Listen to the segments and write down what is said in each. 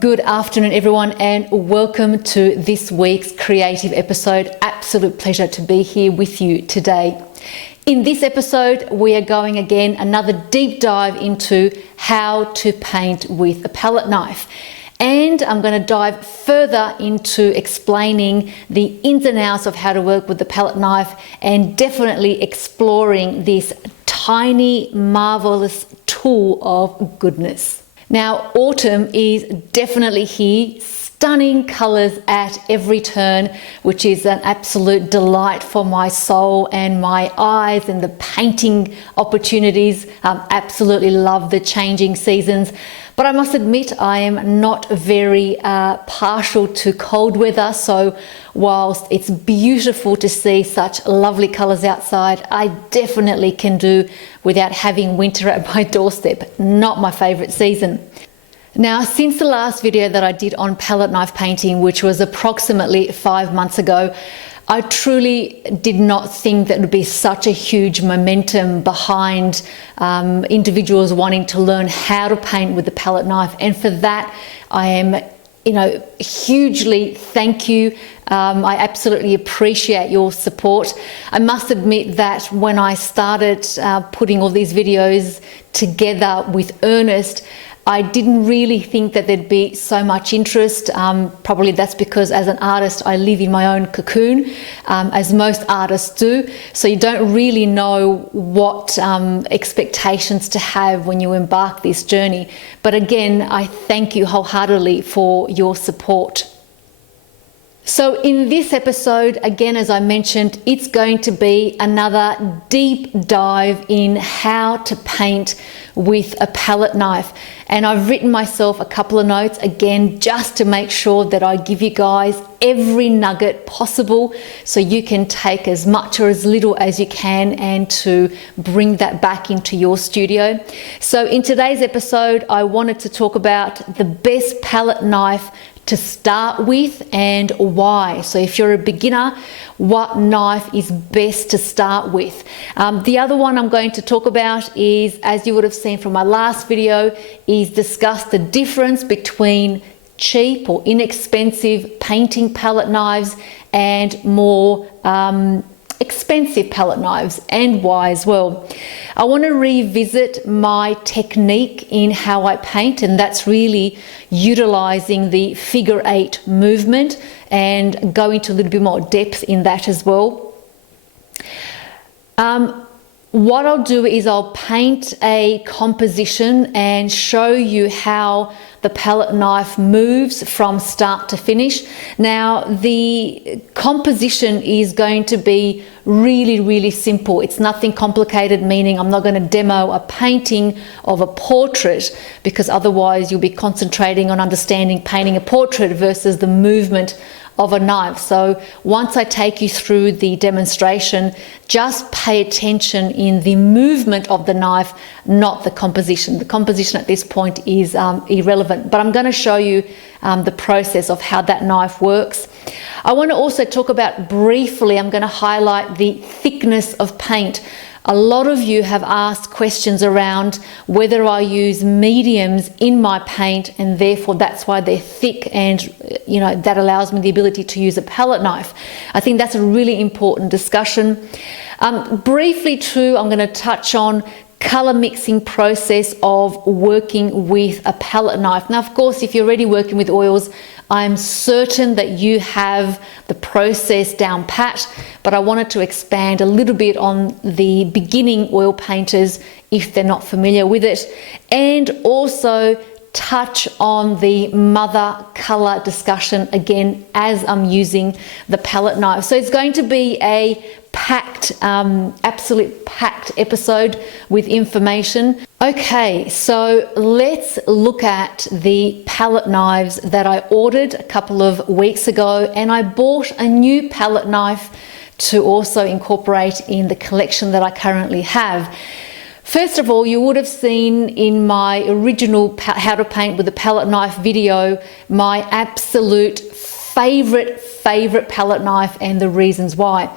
Good afternoon, everyone, and welcome to this week's creative episode. Absolute pleasure to be here with you today. In this episode, we are going again another deep dive into how to paint with a palette knife. And I'm going to dive further into explaining the ins and outs of how to work with the palette knife and definitely exploring this tiny, marvelous tool of goodness. Now, autumn is definitely here. Stunning colors at every turn, which is an absolute delight for my soul and my eyes, and the painting opportunities. Absolutely love the changing seasons. But I must admit, I am not very partial to cold weather. So whilst it's beautiful to see such lovely colors outside, I definitely can do without having winter at my doorstep. Not my favorite season. Now, since the last video that I did on palette knife painting, which was approximately 5 months ago, I truly did not think that would be such a huge momentum behind individuals wanting to learn how to paint with the palette knife. And for that, I am, hugely thank you. I absolutely appreciate your support. I must admit that when I started putting all these videos together with earnest, I didn't really think that there'd be so much interest. Probably that's because as an artist, I live in my own cocoon, as most artists do. So you don't really know what expectations to have when you embark this journey. But again, I thank you wholeheartedly for your support. So in this episode, again, as I mentioned, it's going to be another deep dive in how to paint with a palette knife. And I've written myself a couple of notes, again, just to make sure that I give you guys every nugget possible so you can take as much or as little as you can and to bring that back into your studio. So in today's episode, I wanted to talk about the best palette knife to start with and why. So if you're a beginner, what knife is best to start with? The other one I'm going to talk about is, as you would have seen from my last video, is discuss the difference between cheap or inexpensive painting palette knives and more expensive palette knives, and why as well. I want to revisit my technique in how I paint, and that's really utilizing the figure 8 movement and go into a little bit more depth in that as well. What I'll do is I'll paint a composition and show you how the palette knife moves from start to finish. Now, the composition is going to be really, really simple. It's nothing complicated, meaning I'm not going to demo a painting of a portrait, because otherwise you'll be concentrating on understanding painting a portrait versus the movement of a knife. So once I take you through the demonstration, just pay attention in the movement of the knife, not the composition. The composition at this point is irrelevant, but I'm going to show you the process of how that knife works. I want to also talk about briefly, I'm going to highlight the thickness of paint. A lot of you have asked questions around whether I use mediums in my paint, and therefore that's why they're thick, and that allows me the ability to use a palette knife. I think that's a really important discussion. Briefly too, I'm going to touch on color mixing process of working with a palette knife. Now, of course, if you're already working with oils, I'm certain that you have the process down pat, but I wanted to expand a little bit on the beginning oil painters if they're not familiar with it, and also touch on the mother color discussion again as I'm using the palette knife. So it's going to be a packed, absolute packed episode with information. Okay, so let's look at the palette knives that I ordered a couple of weeks ago, and I bought a new palette knife to also incorporate in the collection that I currently have. First of all, you would have seen in my original how to paint with a palette knife video my absolute favorite palette knife and the reasons why.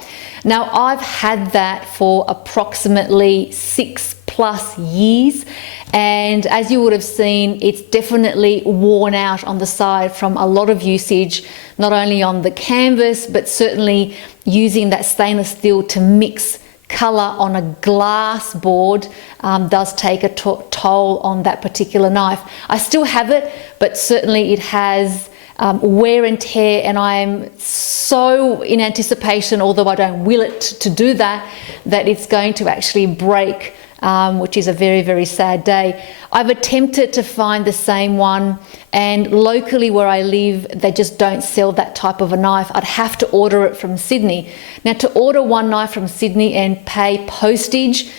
Now, I've had that for approximately 6+ plus years, and as you would have seen, it's definitely worn out on the side from a lot of usage, not only on the canvas but certainly using that stainless steel to mix color on a glass board does take a toll on that particular knife. I still have it, but certainly it has wear and tear, and I'm so in anticipation, although I don't will it to do that, that it's going to actually break, which is a very, very sad day. I've attempted to find the same one, and locally where I live, they just don't sell that type of a knife. I'd have to order it from Sydney. Now, to order one knife from Sydney and pay postage,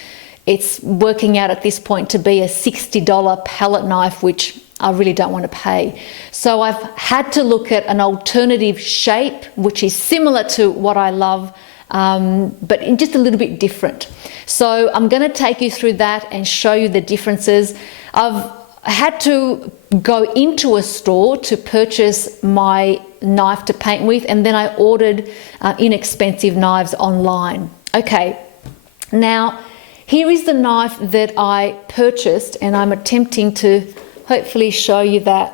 it's working out at this point to be a $60 palette knife, which I really don't want to pay. So I've had to look at an alternative shape, which is similar to what I love, but in just a little bit different. So I'm going to take you through that and show you the differences. I've had to go into a store to purchase my knife to paint with, and then I ordered inexpensive knives online. Okay, now here is the knife that I purchased, and I'm attempting to hopefully show you that.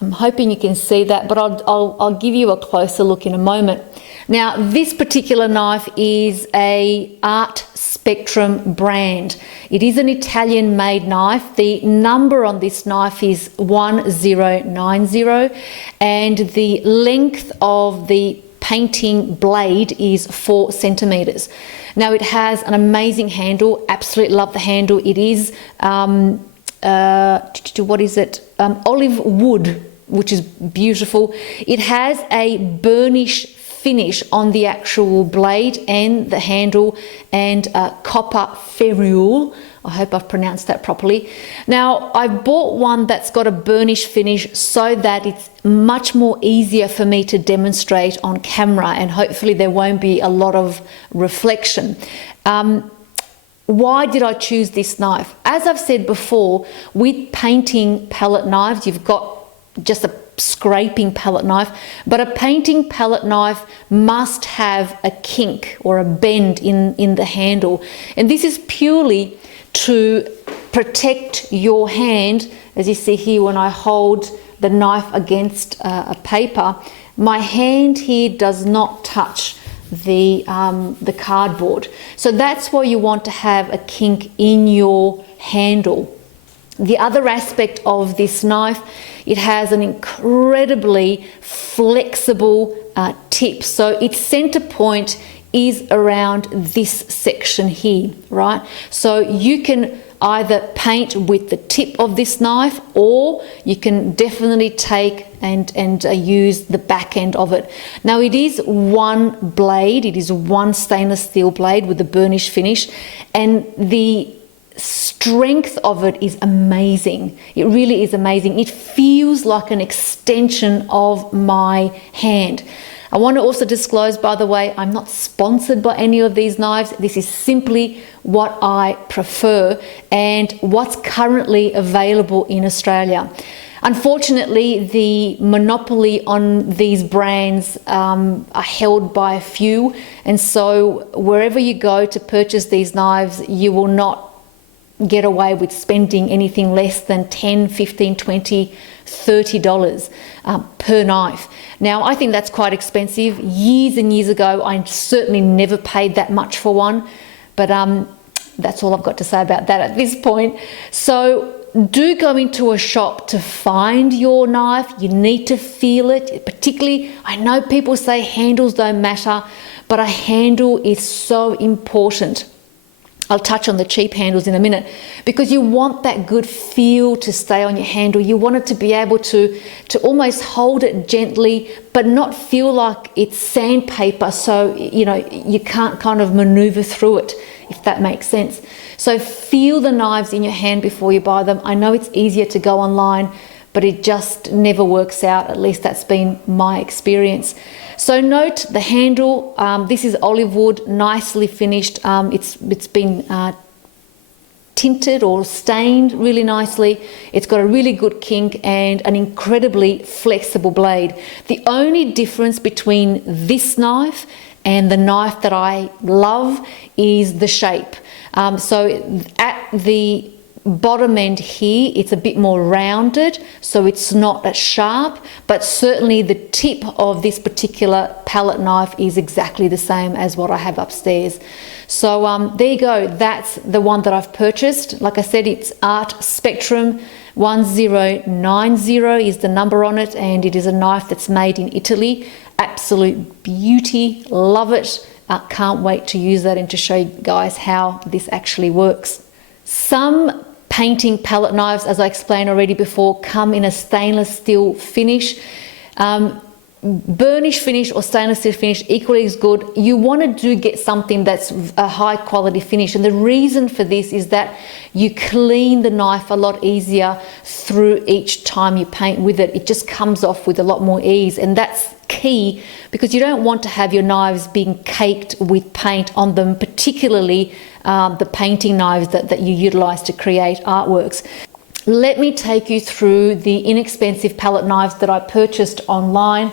I'm hoping you can see that, but I'll give you a closer look in a moment. Now, this particular knife is a Art Spectrum brand. It is an Italian-made knife. The number on this knife is 1090, and the length of the painting blade is 4 centimeters. Now, it has an amazing handle. Absolutely love the handle. It is what is it? Olive wood, which is beautiful. It has a burnish finish on the actual blade and the handle, and copper ferrule. I hope I've pronounced that properly. Now, I bought one that's got a burnish finish so that it's much more easier for me to demonstrate on camera, and hopefully there won't be a lot of reflection. Why did I choose this knife? As I've said before, with painting palette knives, you've got just a scraping palette knife, but a painting palette knife must have a kink or a bend in the handle. And this is purely to protect your hand. As you see here, when I hold the knife against a paper, my hand here does not touch the cardboard. So that's why you want to have a kink in your handle. The other aspect of this knife, it has an incredibly flexible tip. So its center point is around this section here, right? So you can either paint with the tip of this knife, or you can definitely take and use the back end of it. Now, it is one blade, it is one stainless steel blade with a burnish finish, and the strength of it is amazing. It really is amazing. It feels like an extension of my hand. I want to also disclose, by the way, I'm not sponsored by any of these knives. This is simply what I prefer and what's currently available in Australia. Unfortunately, the monopoly on these brands are held by a few, and so wherever you go to purchase these knives, you will not get away with spending anything less than $10, $15, $20, $30 per knife. Now, I think that's quite expensive. Years and years ago, I certainly never paid that much for one, but that's all I've got to say about that at this point. So do go into a shop to find your knife. You need to feel it. Particularly, I know people say handles don't matter, but a handle is so important. I'll touch on the cheap handles in a minute, because you want that good feel to stay on your handle. You want it to be able to almost hold it gently, but not feel like it's sandpaper, so you can't kind of maneuver through it, if that makes sense. So feel the knives in your hand before you buy them. I know it's easier to go online, but it just never works out. At least that's been my experience. So note the handle. This is olive wood, nicely finished. It's been tinted or stained really nicely. It's got a really good kink and an incredibly flexible blade. The only difference between this knife and the knife that I love is the shape. So at the bottom end here, it's a bit more rounded, so it's not as sharp, but certainly the tip of this particular palette knife is exactly the same as what I have upstairs. So there you go, that's the one that I've purchased. Like I said, it's Art Spectrum 1090 is the number on it, and it is a knife that's made in Italy. Absolute beauty, love it. Can't wait to use that and to show you guys how this actually works. Some painting palette knives, as I explained already before, come in a stainless steel finish. Burnish finish or stainless steel finish, equally as good. You want to get something that's a high quality finish, and the reason for this is that you clean the knife a lot easier through each time you paint with it. It just comes off with a lot more ease, and that's key because you don't want to have your knives being caked with paint on them, particularly the painting knives that you utilize to create artworks. Let me take you through the inexpensive palette knives that I purchased online,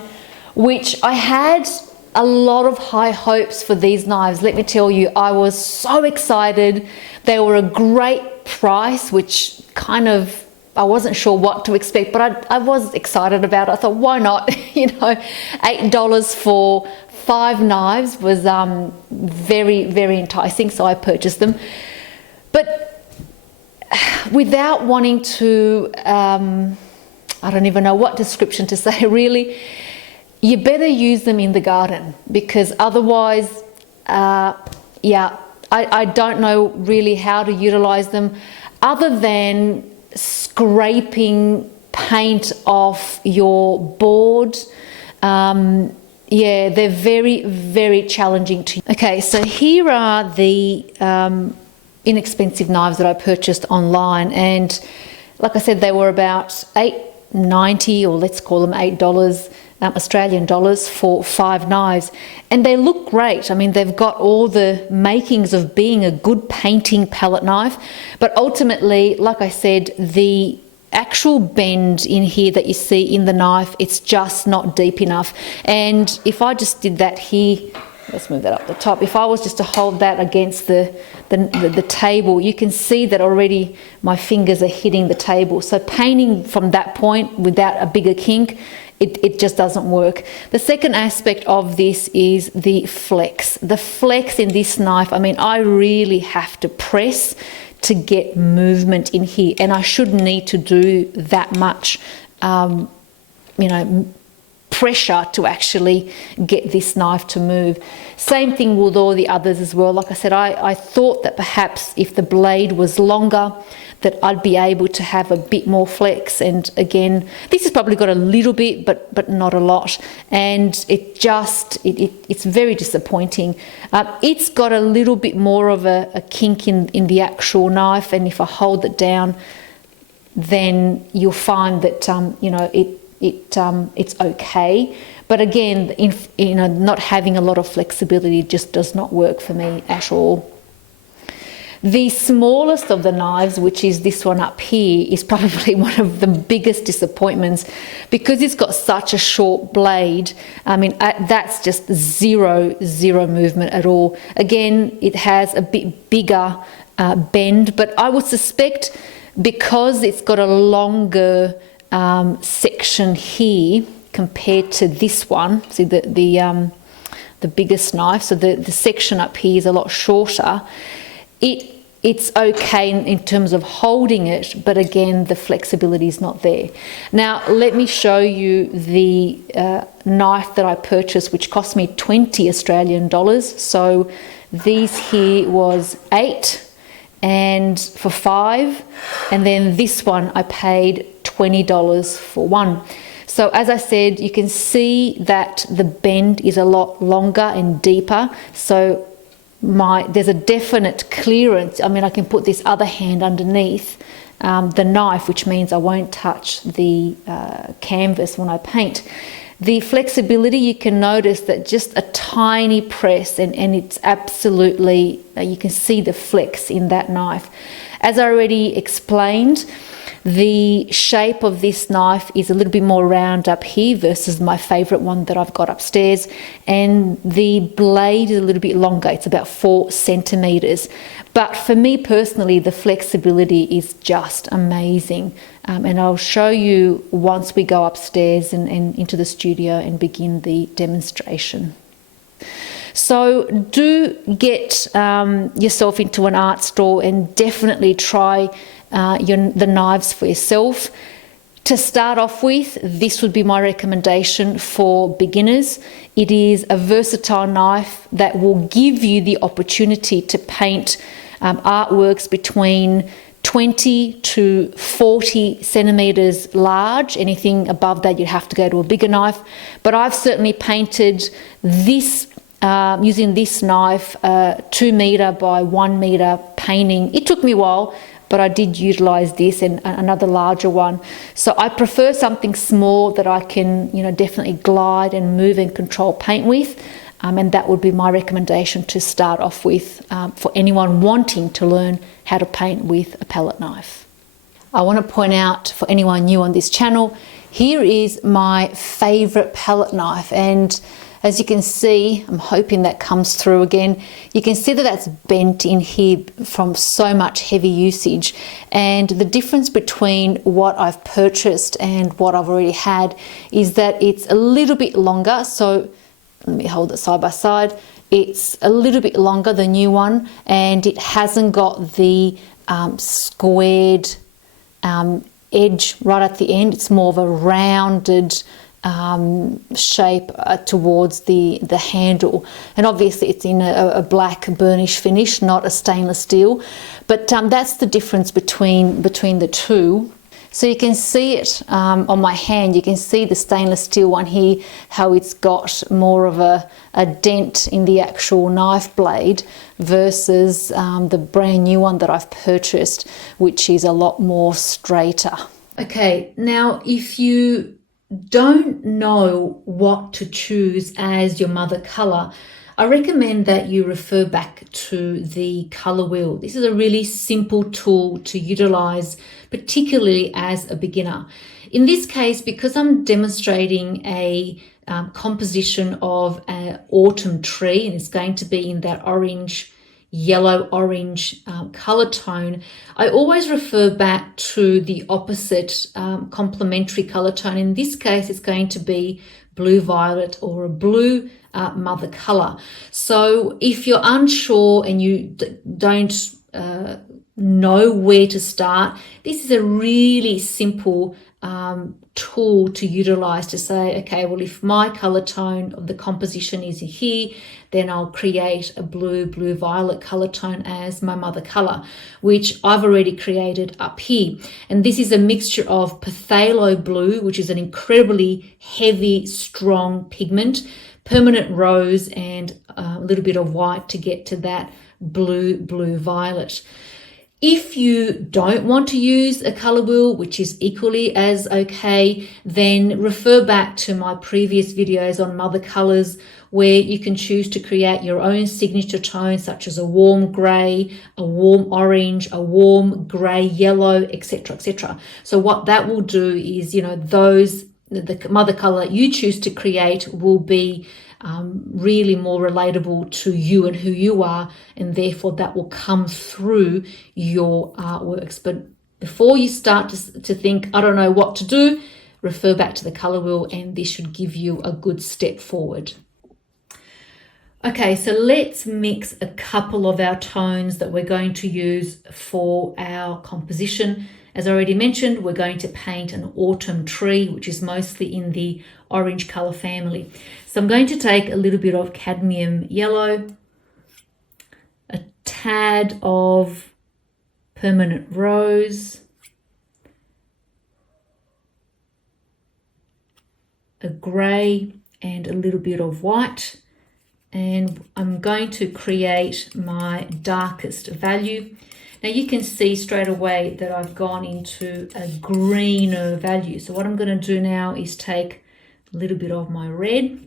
which I had a lot of high hopes for these knives. Let me tell you, I was so excited. They were a great price, which kind of, I wasn't sure what to expect, but I was excited about it. I thought, why not? You know, $8 for 5 knives was very, very enticing, so I purchased them. But without wanting to, I don't even know what description to say really, you better use them in the garden, because otherwise, yeah, I don't know really how to utilize them other than scraping paint off your board. Yeah, they're very, very challenging to use. Okay, so here are the inexpensive knives that I purchased online, and like I said, they were about $8.90, or let's call them $8 Australian dollars for 5 knives, and they look great. I mean, they've got all the makings of being a good painting palette knife, but ultimately, like I said, the actual bend in here that you see in the knife, it's just not deep enough. And if I just did that here, let's move that up the top. If I was just to hold that against the table, you can see that already my fingers are hitting the table. So painting from that point without a bigger kink, it just doesn't work. The second aspect of this is the flex. The flex in this knife, I mean, I really have to press to get movement in here, and I shouldn't need to do that much, you know, pressure to actually get this knife to move. Same thing with all the others as well. Like I said, I thought that perhaps if the blade was longer, that I'd be able to have a bit more flex, and again, this has probably got a little bit, but not a lot, and it's very disappointing. It's got a little bit more of a kink in the actual knife, and if I hold it down, then you'll find that you know, it's okay. But again, you know, not having a lot of flexibility just does not work for me at all. The smallest of the knives, which is this one up here, is probably one of the biggest disappointments because it's got such a short blade. I mean, that's just zero movement at all. Again, it has a bit bigger bend, but I would suspect because it's got a longer section here compared to this one, see the biggest knife, so the section up here is a lot shorter. It's okay in terms of holding it, but again, the flexibility is not there. Now, let me show you the knife that I purchased, which cost me 20 Australian dollars. So these here was 8 and for 5, and then this one I paid $20 for 1. So as I said, you can see that the bend is a lot longer and deeper. So there's a definite clearance. I mean, I can put this other hand underneath the knife, which means I won't touch the canvas when I paint. The flexibility, you can notice that just a tiny press and it's absolutely you can see the flex in that knife. As I already explained, the shape of this knife is a little bit more round up here versus my favorite one that I've got upstairs, and the blade is a little bit longer. It's about 4 centimeters. But for me personally, the flexibility is just amazing. And I'll show you once we go upstairs and into the studio and begin the demonstration. So do get yourself into an art store and definitely try the knives for yourself. To start off with, this would be my recommendation for beginners. It is a versatile knife that will give you the opportunity to paint artworks between 20 to 40 centimeters large. Anything above that, you'd have to go to a bigger knife. But I've certainly painted this using this knife, 2 meter by 1 meter painting. It took me a while, but I did utilize this and another larger one. So I prefer something small that I can, definitely glide and move and control paint with. And that would be my recommendation to start off with for anyone wanting to learn how to paint with a palette knife. I want to point out for anyone new on this channel, here is my favorite palette knife. And as you can see, I'm hoping that comes through again. You can see that that's bent in here from so much heavy usage. And the difference between what I've purchased and what I've already had is that it's a little bit longer. So let me hold it side by side. It's a little bit longer, the new one, and it hasn't got the squared edge right at the end. It's more of a rounded shape towards the handle, and obviously it's in a black burnish finish, not a stainless steel. But that's the difference between the two. So you can see it on my hand. You can see the stainless steel one here, how it's got more of a dent in the actual knife blade versus the brand new one that I've purchased, which is a lot more straighter. Okay, now if you don't know what to choose as your mother color, I recommend that you refer back to the color wheel. This is a really simple tool to utilize, particularly as a beginner. In this case, because I'm demonstrating a composition of an autumn tree, and it's going to be in that yellow-orange color tone, I always refer back to the opposite complementary color tone. In this case, it's going to be blue-violet or a blue mother color. So if you're unsure and you don't know where to start, this is a really simple tool to utilize to say, okay, well, if my color tone of the composition is here, then I'll create a blue-violet color tone as my mother color, which I've already created up here. And this is a mixture of phthalo blue, which is an incredibly heavy, strong pigment, permanent rose, and a little bit of white to get to that blue-violet. If you don't want to use a color wheel, which is equally as okay, then refer back to my previous videos on mother colors, where you can choose to create your own signature tones, such as a warm gray, a warm orange, a warm gray yellow, etc., etc. So what that will do is, the mother color you choose to create will be really more relatable to you and who you are, and therefore that will come through your artworks. But before you start to think, I don't know what to do, refer back to the color wheel, and this should give you a good step forward. Okay, so let's mix a couple of our tones that we're going to use for our composition. As I already mentioned, we're going to paint an autumn tree, which is mostly in the orange color family. So I'm going to take a little bit of cadmium yellow, a tad of permanent rose, a gray, and a little bit of white. And I'm going to create my darkest value. Now you can see straight away that I've gone into a greener value. So what I'm going to do now is take a little bit of my red.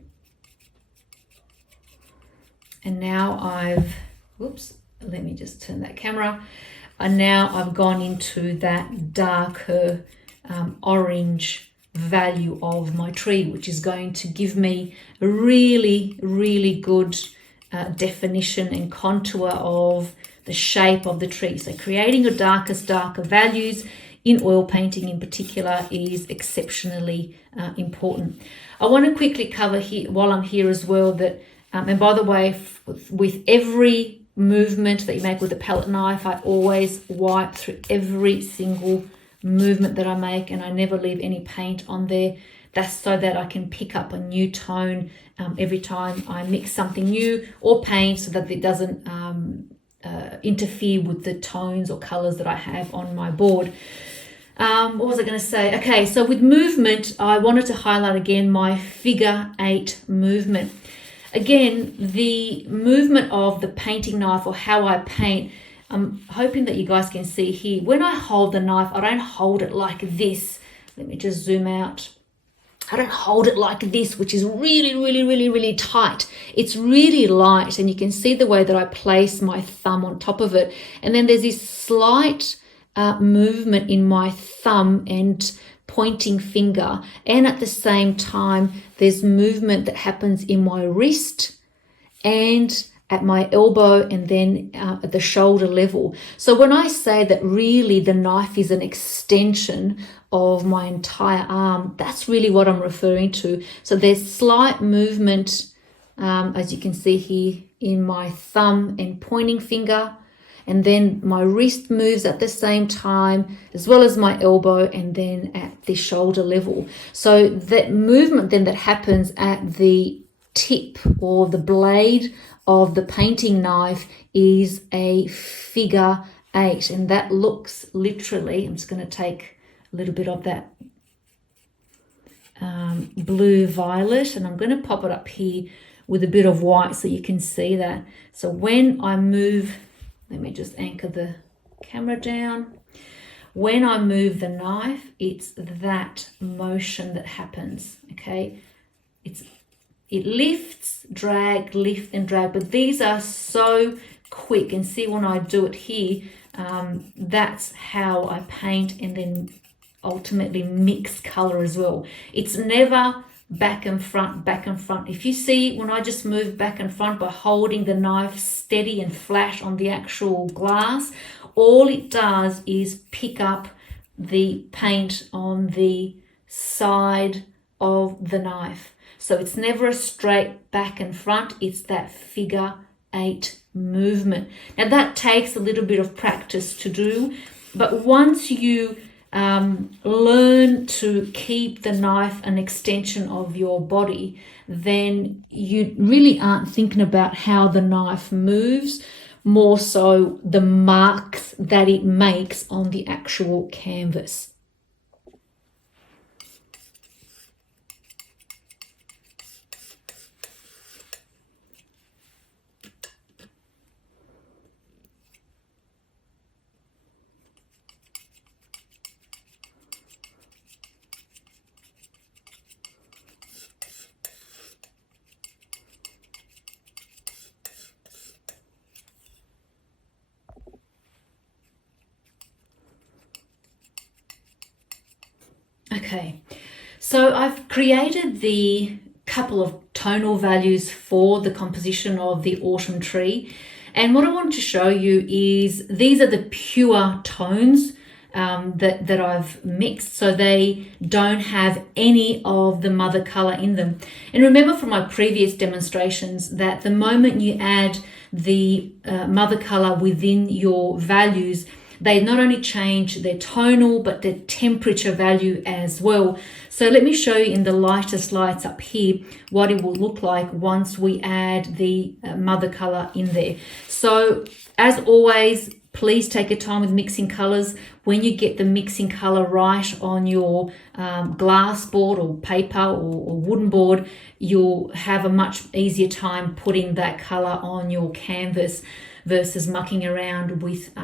And now I've let me just turn that camera. And now I've gone into that darker orange value of my tree, which is going to give me a really, really good definition and contour of the shape of the tree. So creating your darker values in oil painting in particular is exceptionally important. I want to quickly cover here while I'm here as well that, and by the way, with every movement that you make with a palette knife, I always wipe through every single movement that I make, and I never leave any paint on there. That's so that I can pick up a new tone every time I mix something new or paint, so that it doesn't interfere with the tones or colors that I have on my board. What was I going to say? Okay, so with movement, I wanted to highlight again my figure 8 movement. Again, the movement of the painting knife, or how I paint, I'm hoping that you guys can see here. When I hold the knife, I don't hold it like this. Let me just zoom out. I don't hold it like this, which is really, really, really, really tight. It's really light, and you can see the way that I place my thumb on top of it. And then there's this slight movement in my thumb and pointing finger, and at the same time there's movement that happens in my wrist and at my elbow, and then at the shoulder level. So when I say that really the knife is an extension of my entire arm, that's really what I'm referring to. So there's slight movement, as you can see here, in my thumb and pointing finger, and then my wrist moves at the same time, as well as my elbow, and then at the shoulder level. So that movement then that happens at the tip or the blade of the painting knife is a figure 8, and that looks literally, I'm just going to take a little bit of that blue violet, and I'm going to pop it up here with a bit of white so you can see that. So when I move, let me just anchor the camera down. When I move the knife, it's that motion that happens, okay? It lifts, drag, lift and drag, but these are so quick. And see, when I do it here, that's how I paint and then ultimately mix color as well. It's never back and front, back and front. If you see, when I just move back and front by holding the knife steady and flat on the actual glass, all it does is pick up the paint on the side of the knife. So it's never a straight back and front, it's that figure 8 movement. Now that takes a little bit of practice to do, but once you learn to keep the knife an extension of your body, then you really aren't thinking about how the knife moves, more so the marks that it makes on the actual canvas. Okay, so I've created the couple of tonal values for the composition of the autumn tree, and what I want to show you is these are the pure tones that I've mixed, so they don't have any of the mother color in them. And remember from my previous demonstrations that the moment you add the mother color within your values, they not only change their tonal, but their temperature value as well. So let me show you in the lightest lights up here what it will look like once we add the mother color in there. So as always, please take your time with mixing colors. When you get the mixing color right on your glass board or paper or wooden board, you'll have a much easier time putting that color on your canvas versus mucking around with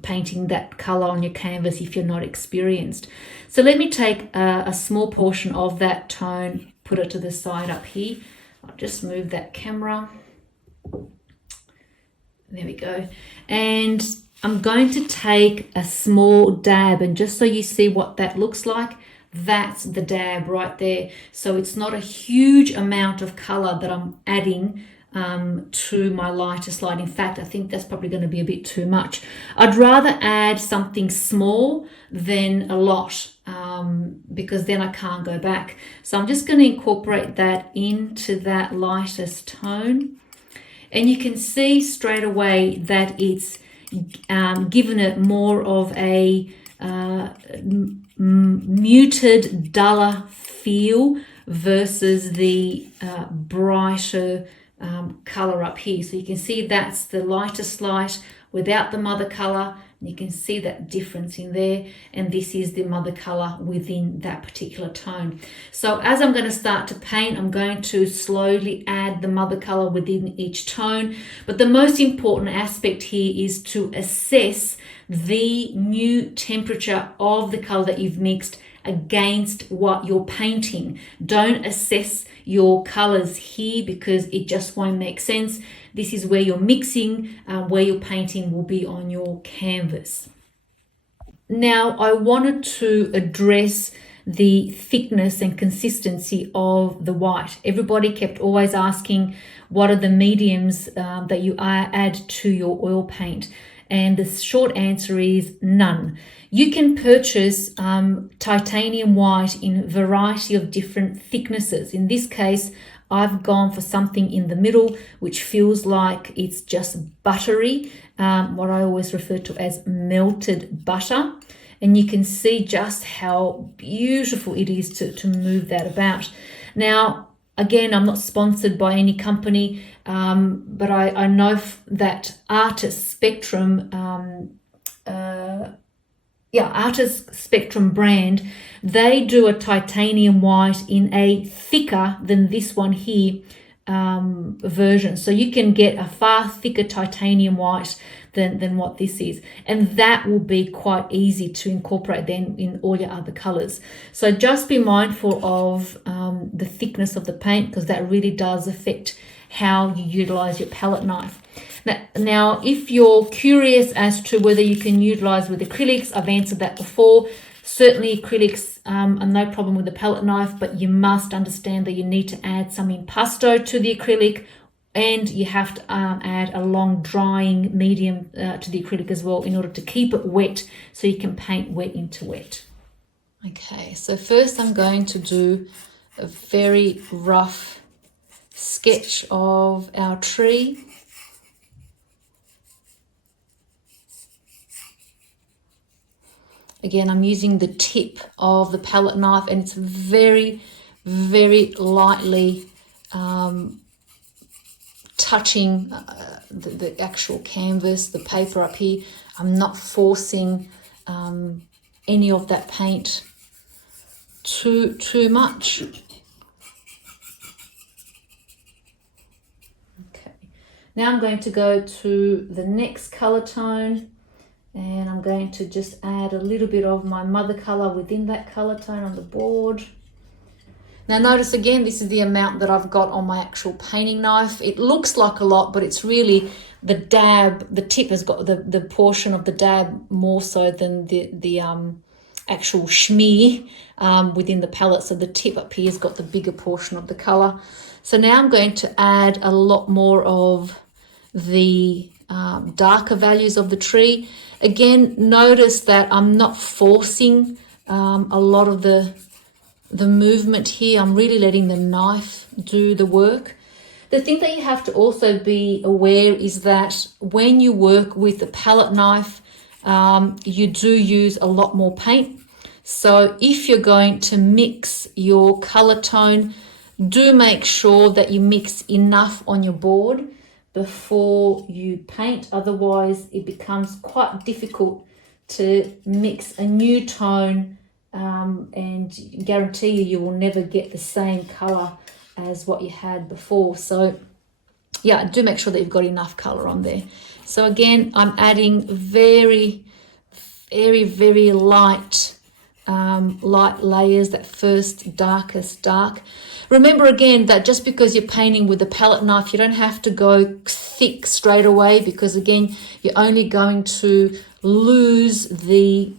painting that color on your canvas if you're not experienced. So let me take a small portion of that tone, put it to the side up here. I'll just move that camera There we go. And I'm going to take a small dab, and just so you see what that looks like, that's the dab right there. So it's not a huge amount of color that I'm adding to my lighter slide. In fact, I think that's probably going to be a bit too much. I'd rather add something small than a lot, because then I can't go back. So I'm just going to incorporate that into that lightest tone. And you can see straight away that it's given it more of a muted, duller feel versus the brighter color up here. So you can see that's the lightest light without the mother color. You can see that difference in there, and this is the mother color within that particular tone. So as I'm going to start to paint, I'm going to slowly add the mother color within each tone. But the most important aspect here is to assess the new temperature of the color that you've mixed against what you're painting. Don't assess your colors here because it just won't make sense. This is where you're mixing, where your painting will be on your canvas. Now, I wanted to address the thickness and consistency of the white. Everybody kept always asking, what are the mediums that you add to your oil paint? And the short answer is none. You can purchase titanium white in a variety of different thicknesses. In this case, I've gone for something in the middle, which feels like it's just buttery, what I always refer to as melted butter. And you can see just how beautiful it is to move that about. Now, again, I'm not sponsored by any company, but I know that Artist Spectrum, Artist Spectrum brand, they do a titanium white in a thicker than this one here version. So you can get a far thicker titanium white than what this is. And that will be quite easy to incorporate then in all your other colors. So just be mindful of the thickness of the paint, because that really does affect how you utilize your palette knife. Now, if you're curious as to whether you can utilize with acrylics, I've answered that before. Certainly acrylics are no problem with the palette knife, but you must understand that you need to add some impasto to the acrylic, and you have to add a long drying medium to the acrylic as well in order to keep it wet so you can paint wet into wet. Okay, so first I'm going to do a very rough sketch of our tree. Again, I'm using the tip of the palette knife, and it's very, very lightly touching the actual canvas, the paper up here. I'm not forcing any of that paint too much. Okay, now I'm going to go to the next color tone, and I'm going to just add a little bit of my mother color within that color tone on the board. Now notice again, this is the amount that I've got on my actual painting knife. It looks like a lot, but it's really the dab, the tip has got the portion of the dab more so than the actual shmear within the palette. So the tip up here has got the bigger portion of the color. So now I'm going to add a lot more of the darker values of the tree. Again, notice that I'm not forcing a lot of the movement here. I'm really letting the knife do the work. The thing that you have to also be aware is that when you work with a palette knife, you do use a lot more paint. So if you're going to mix your color tone, do make sure that you mix enough on your board before you paint. Otherwise, it becomes quite difficult to mix a new tone, and guarantee you will never get the same color as what you had before. So yeah, do make sure that you've got enough color on there. So again, I'm adding very, very, very light light layers, that first darkest dark. Remember again that just because you're painting with a palette knife, you don't have to go thick straight away, because again, you're only going to lose the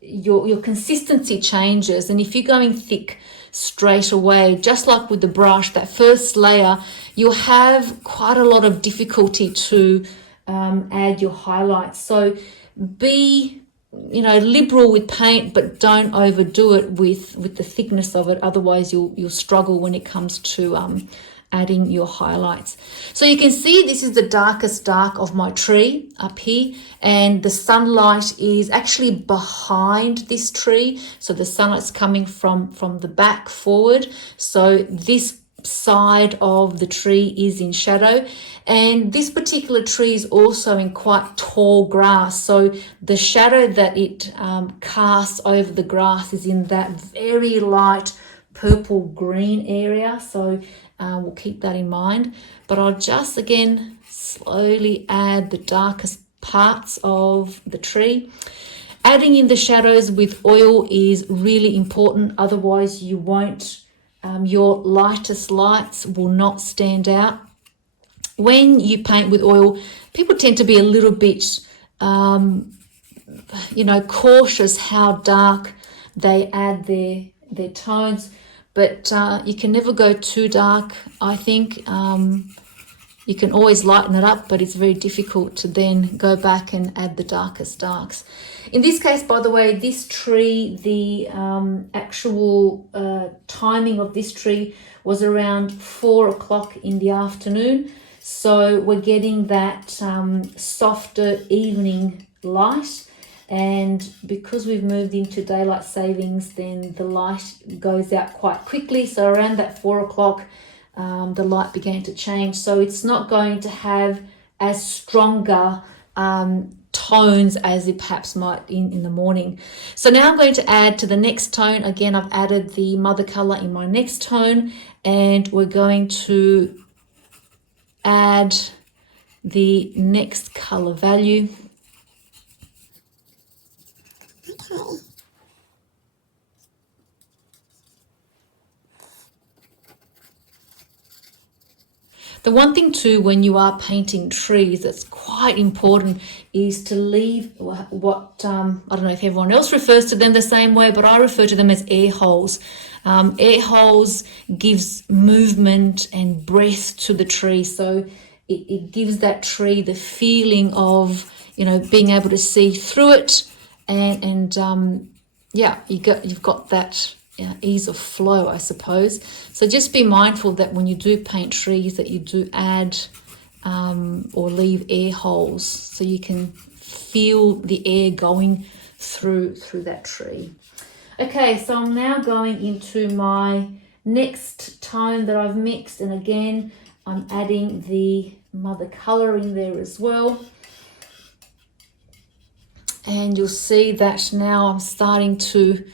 your consistency changes. And if you're going thick straight away, just like with the brush, that first layer, you'll have quite a lot of difficulty to add your highlights. So be, you know, liberal with paint, but don't overdo it with the thickness of it. Otherwise you'll struggle when it comes to adding your highlights. So you can see this is the darkest dark of my tree up here, and the sunlight is actually behind this tree. So the sunlight's coming from the back forward. So this side of the tree is in shadow, and this particular tree is also in quite tall grass, so the shadow that it casts over the grass is in that very light purple green area. So we'll keep that in mind, but I'll just again slowly add the darkest parts of the tree. Adding in the shadows with oil is really important, otherwise you won't your lightest lights will not stand out. When you paint with oil, people tend to be a little bit, you know, cautious how dark they add their tones, but you can never go too dark, I think. You can always lighten it up, but it's very difficult to then go back and add the darkest darks. In this case, by the way, this tree, the actual timing of this tree was around 4 o'clock in the afternoon. So we're getting that softer evening light. And because we've moved into daylight savings, then the light goes out quite quickly. So around that 4 o'clock, the light began to change. So it's not going to have as stronger tones as it perhaps might in the morning. So now I'm going to add to the next tone. Again, I've added the mother color in my next tone, and we're going to add the next color value. Okay. The one thing too, when you are painting trees, that's quite important, is to leave what, I don't know if everyone else refers to them the same way, but I refer to them as air holes. Air holes gives movement and breath to the tree. So it gives that tree the feeling of, you know, being able to see through it. And yeah, you've got that ease of flow, I suppose. So just be mindful that when you do paint trees, that you do add or leave air holes so you can feel the air going through that tree. Okay, so I'm now going into my next tone that I've mixed, and again I'm adding the mother color in there as well. And you'll see that now I'm starting to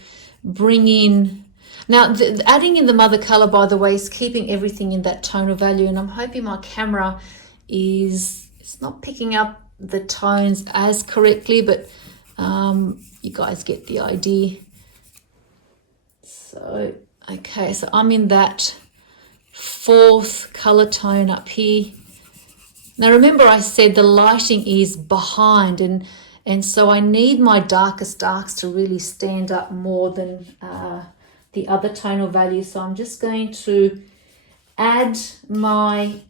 bring in, now adding in the mother color, by the way, is keeping everything in that tonal value, and I'm hoping my camera it's not picking up the tones as correctly, but you guys get the idea. So okay, so I'm in that 4th color tone up here. Now remember I said the lighting is behind, and so I need my darkest darks to really stand up more than the other tonal values. So I'm just going to add my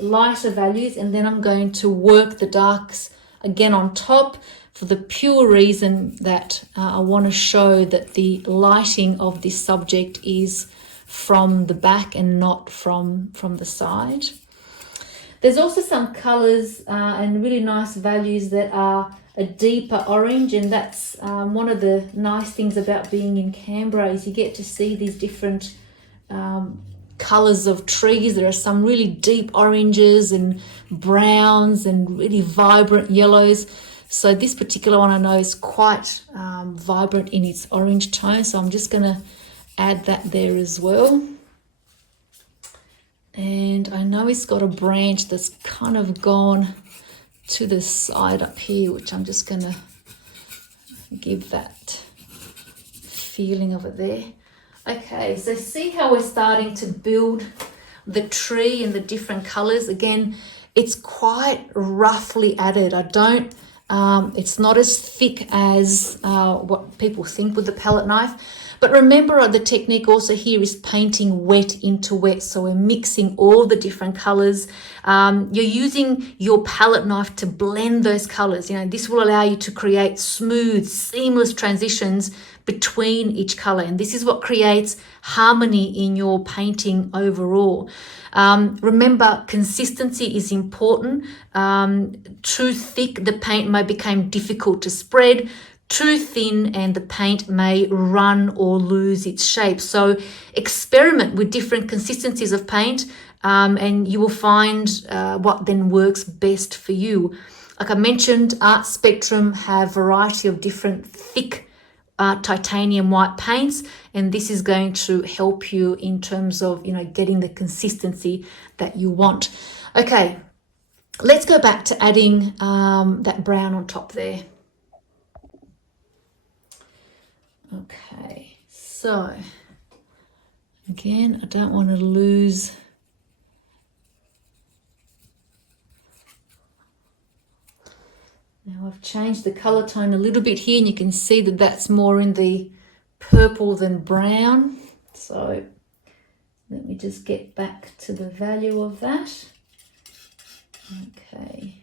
lighter values, and then I'm going to work the darks again on top, for the pure reason that I want to show that the lighting of this subject is from the back and not from the side. There's also some colors and really nice values that are a deeper orange, and that's one of the nice things about being in Canberra, is you get to see these different colors of trees. There are some really deep oranges and browns and really vibrant yellows. So this particular one I know is quite vibrant in its orange tone, so I'm just going to add that there as well. And I know it's got a branch that's kind of gone to the side up here, which I'm just going to give that feeling of it there. Okay, so see how we're starting to build the tree in the different colors. Again, it's quite roughly added. It's not as thick as what people think with the palette knife. But remember, the technique also here is painting wet into wet. So we're mixing all the different colors. You're using your palette knife to blend those colors. You know, this will allow you to create smooth, seamless transitions between each color. And this is what creates harmony in your painting overall. Remember, consistency is important. Too thick, the paint may become difficult to spread. Too thin and the paint may run or lose its shape. So experiment with different consistencies of paint and you will find what then works best for you. Like I mentioned, Art Spectrum have a variety of different thick titanium white paints, and this is going to help you in terms of, you know, getting the consistency that you want. Okay, let's go back to adding that brown on top there. Okay, so again, I don't want to lose now. I've changed the color tone a little bit here, and you can see that that's more in the purple than brown. So let me just get back to the value of that. Okay.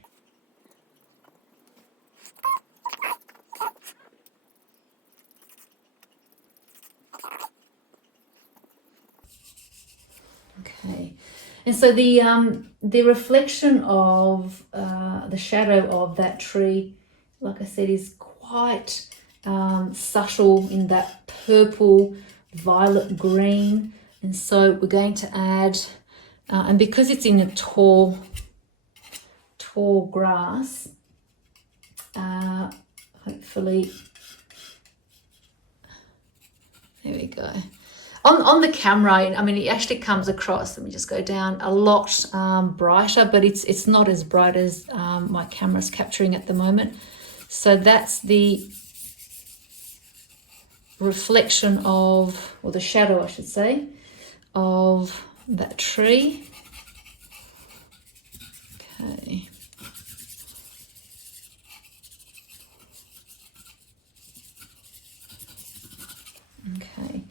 Okay, and so the reflection of the shadow of that tree, like I said, is quite subtle in that purple, violet green. And so we're going to add, and because it's in a tall grass, hopefully, there we go. On the camera, I mean, it actually comes across, let me just go down, a lot brighter, but it's not as bright as my camera's capturing at the moment. So that's the reflection of, or the shadow, I should say, of that tree. Okay. Okay.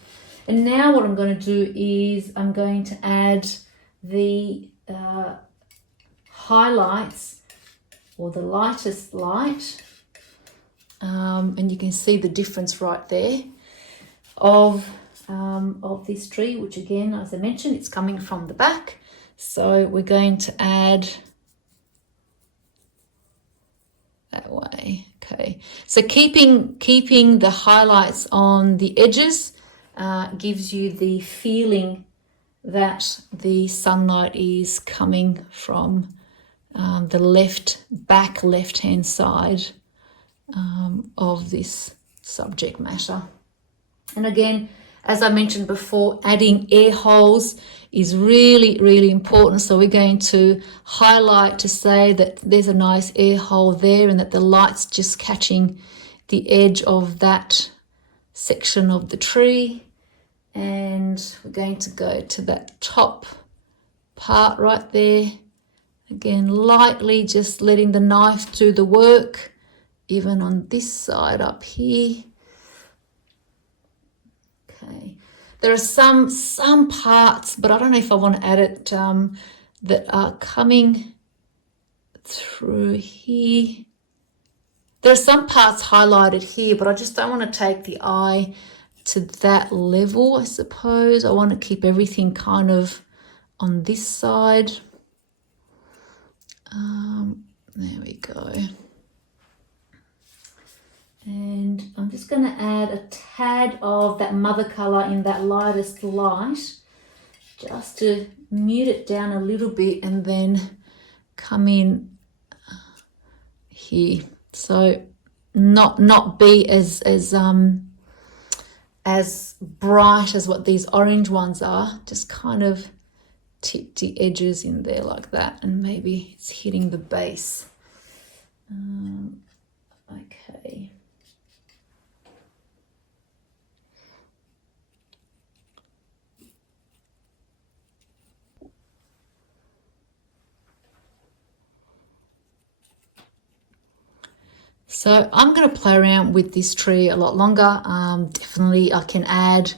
And now what I'm going to do is I'm going to add the highlights, or the lightest light, and you can see the difference right there of this tree, which again, as I mentioned, it's coming from the back. So we're going to add that way. Okay, so keeping the highlights on the edges gives you the feeling that the sunlight is coming from the left-hand side of this subject matter. And again, as I mentioned before, adding air holes is really, really important. So we're going to highlight to say that there's a nice air hole there and that the light's just catching the edge of that section of the tree. And we're going to go to that top part right there. Again, lightly just letting the knife do the work, even on this side up here. Okay, there are some parts, but I don't know if I want to add it, that are coming through here. There are some parts highlighted here, but I just don't want to take the eye to that level, I suppose. I want to keep everything kind of on this side. There we go. And I'm just going to add a tad of that mother colour in that lightest light, just to mute it down a little bit, and then come in here. So not be as bright as what these orange ones are. Just kind of tip the edges in there like that, and maybe it's hitting the base. Okay. So I'm going to play around with this tree a lot longer. Definitely I can add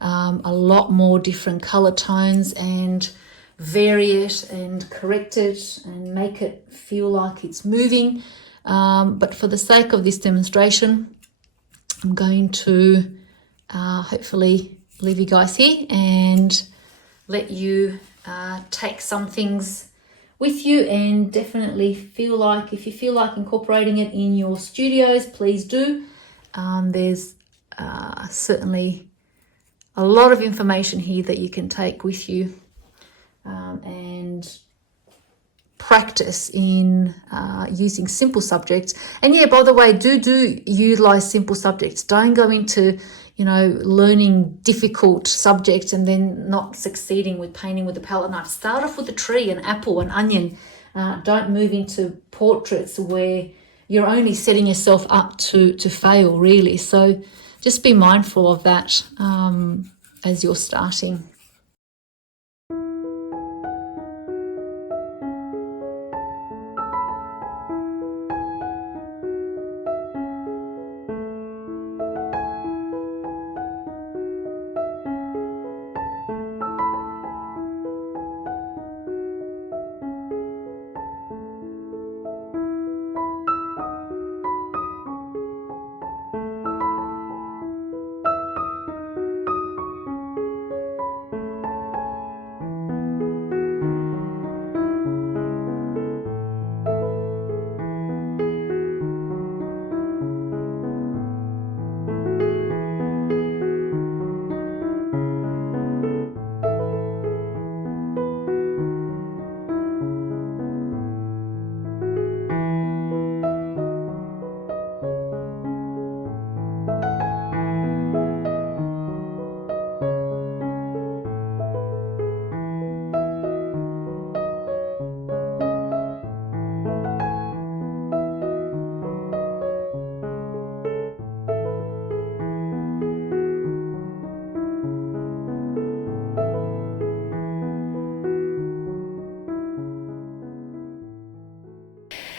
a lot more different color tones and vary it and correct it and make it feel like it's moving. But for the sake of this demonstration, I'm going to hopefully leave you guys here and let you take some things with you, and definitely feel like, if you feel like incorporating it in your studios, please do. There's certainly a lot of information here that you can take with you and practice in using simple subjects. And yeah, by the way, do utilize simple subjects. Don't go into, you know, learning difficult subjects and then not succeeding with painting with a palette knife. Start off with a tree, an apple, an onion. Don't move into portraits where you're only setting yourself up to fail, really. So just be mindful of that as you're starting.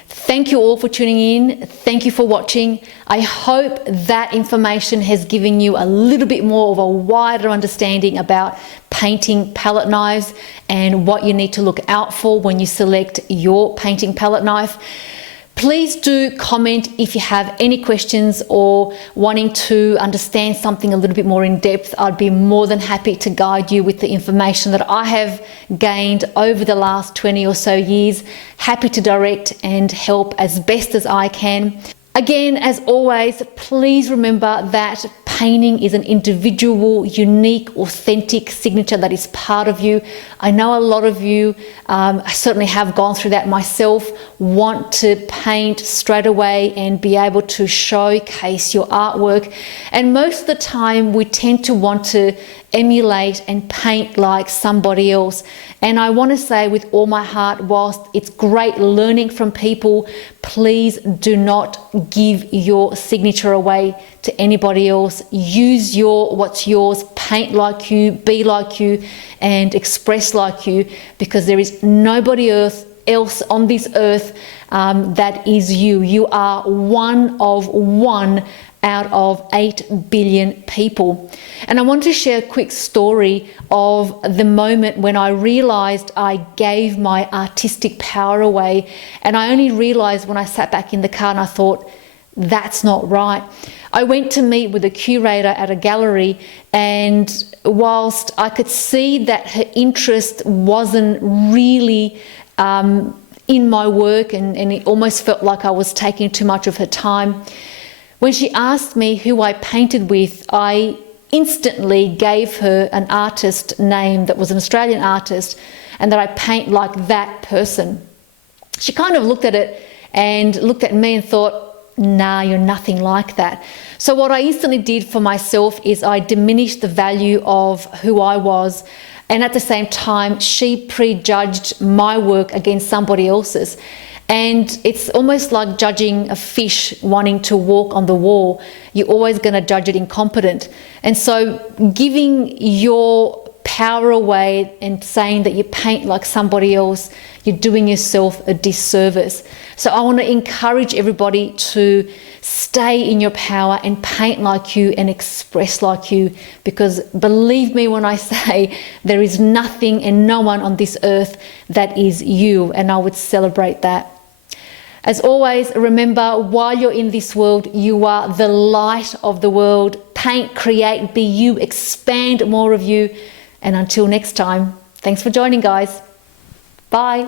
Thank you all for tuning in. Thank you for watching. I hope that information has given you a little bit more of a wider understanding about painting palette knives and what you need to look out for when you select your painting palette knife. Please do comment if you have any questions or wanting to understand something a little bit more in depth. I'd be more than happy to guide you with the information that I have gained over the last 20 or so years. Happy to direct and help as best as I can. Again, as always, please remember that painting is an individual, unique, authentic signature that is part of you. I know a lot of you, I certainly have gone through that myself, want to paint straight away and be able to showcase your artwork. And most of the time we tend to want to emulate and paint like somebody else. And I want to say with all my heart, whilst it's great learning from people, please do not give your signature away to anybody else. Use what's yours, paint like you, be like you, and express like you, because there is nobody else on this earth that is you. You are one of one out of 8 billion people. And I want to share a quick story of the moment when I realized I gave my artistic power away. And I only realized when I sat back in the car and I thought, that's not right. I went to meet with a curator at a gallery, and whilst I could see that her interest wasn't really in my work, and it almost felt like I was taking too much of her time, when she asked me who I painted with, I instantly gave her an artist name that was an Australian artist, and that I paint like that person. She kind of looked at it and looked at me and thought, nah, you're nothing like that. So what I instantly did for myself is I diminished the value of who I was, and at the same time she prejudged my work against somebody else's. And it's almost like judging a fish wanting to walk on the wall. You're always going to judge it incompetent. And so giving your power away and saying that you paint like somebody else, you're doing yourself a disservice. So I want to encourage everybody to stay in your power and paint like you and express like you, because believe me when I say there is nothing and no one on this earth that is you, and I would celebrate that. As always, remember, while you're in this world, you are the light of the world. Paint, create, be you, expand more of you. And until next time, thanks for joining, guys. Bye.